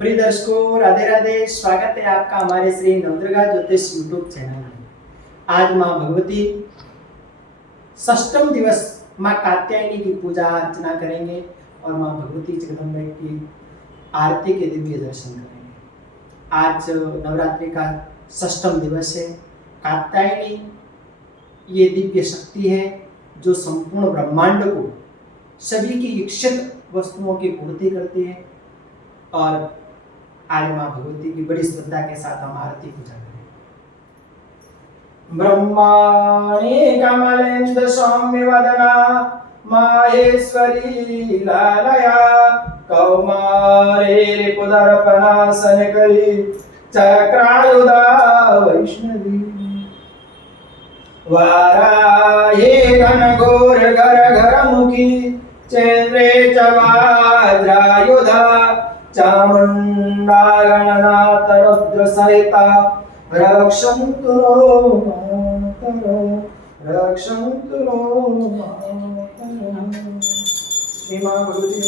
प्रिय दर्शकों, राधे राधे। स्वागत है आपका हमारे श्री नवदुर्गा ज्योतिष यूट्यूब चैनल में। आज माँ भगवती षष्ठम दिवस माँ कात्यायनी की पूजा अर्चना करेंगे और माँ भगवती जगदम्बा की आरती के दिव्य दर्शन करेंगे। आज नवरात्रि का षष्ठम दिवस है। कात्यायनी ये दिव्य शक्ति है जो संपूर्ण ब्रह्मांड को सभी की इच्छित वस्तुओं की पूर्ति करती है। और आज माँ भगवती की बड़ी श्रद्धा के साथ हम आरती पूजा करें। ब्रह्माणी कमलेन्द्र सौम्य वदना माहेश्वरी लालया कौमारे रिपुदर्पणासन करी चक्रायुधा वैष्णवी वाराहे घनघोर घर घर मुखी चंद्रे च वज्रायुधा चामुंडा गणनाथ रुद्र सहिता रक्षन्तु नो रक्षन्तु नो मां भगवती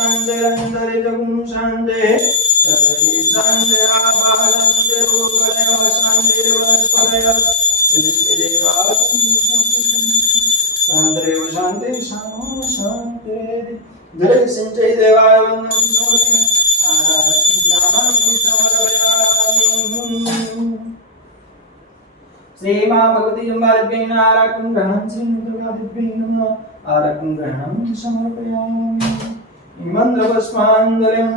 शांतिरंतरे जगुं शांति हृदये शांति आपादन्ते रूपदेव शांतिर्वनस्पतयः विश्वदेवा शांतिरेव शांति शांति शांति जय सिंचय देवाय वंदनं समर्पयामि आराधनामि समर्पयामि श्री मां भगवती अम्बादेव्यै नमः आराकं ग्रहणं श्री दुर्गादेव्यै नमः आराकं ग्रहणं समर्पयामि मन्त्रपुष्पाञ्जलिं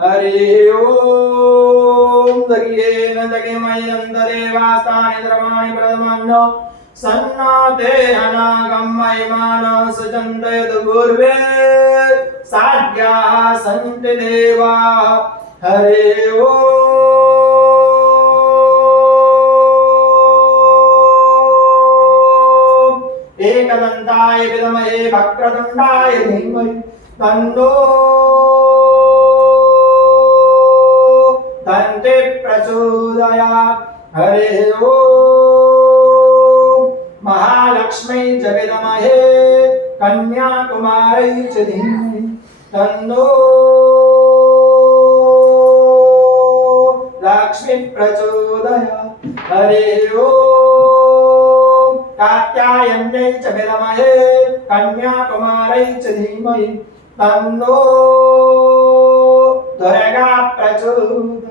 हरि ओम दर्येन जगेमयन्तदेवास्तानि धर्माणि प्रथमान्नो सन्नाते अनागम महिमान सजन्तयत पूर्वे साध्याः सन्ति देवा हरि ओम एकदन्ताय विद्महे वक्रतुण्डाय धीमहि तन्नो दन्ते प्रचोदयात् हरि ओम महालक्ष्मी च विद्महे कन्याकुमारी च धीमहि तन्नो लक्ष्मी प्रचोदयात् हरि ओम कात्यायन्यै च विद्महे कन्याकुमारी च धीमहि तन्नो दुर्गा प्रचोदयात्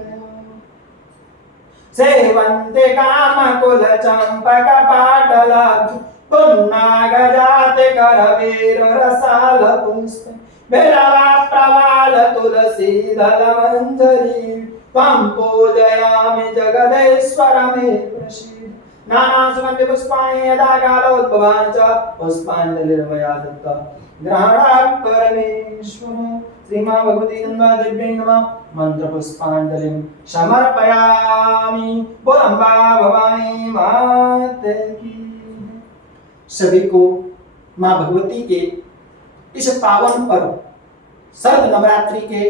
सेवन्ते कामकुल चंपक पाटल पुन्नागजाते करवीर रसाल पुष्प बिलवा प्रवाल तुलसी दल मंजरी त्वं पूजयामि जगदेश्वर मे प्रसीद नाना सुगंधि पुष्पाणि यदा कालोद्भवानि च पुष्पाञ्जलिर्मया दत्ता ग्रहणात् परमेश्वर श्री मां भगवती गंगा देव्यै नमः मंत्र पुष्पांजलिं समर्पयामि बोल अम्बा भवानी मात की। सभी को मां भगवती के इस पावन पर्व शरद नवरात्रि के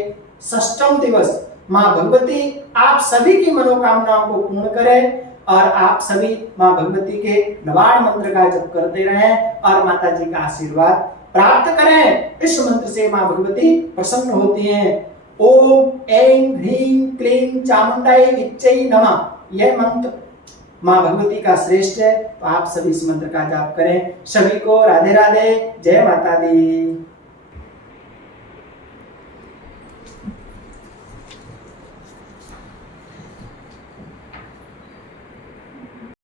षष्ठम दिवस मां भगवती आप सभी की मनोकामनाओं को पूर्ण करें और आप सभी मां भगवती के नवाण मंत्र का जप करते रहें और माता जी का आशीर्वाद प्राप्त करें। इस मंत्र से मां भगवती प्रसन्न होती हैं। ओम ऐं ह्रीं क्लीं चामुंडाय विच्चै नमः यह मंत्र मां भगवती का श्रेष्ठ है, तो आप सभी इस मंत्र का जाप करें। सभी को राधे राधे, जय माता दी।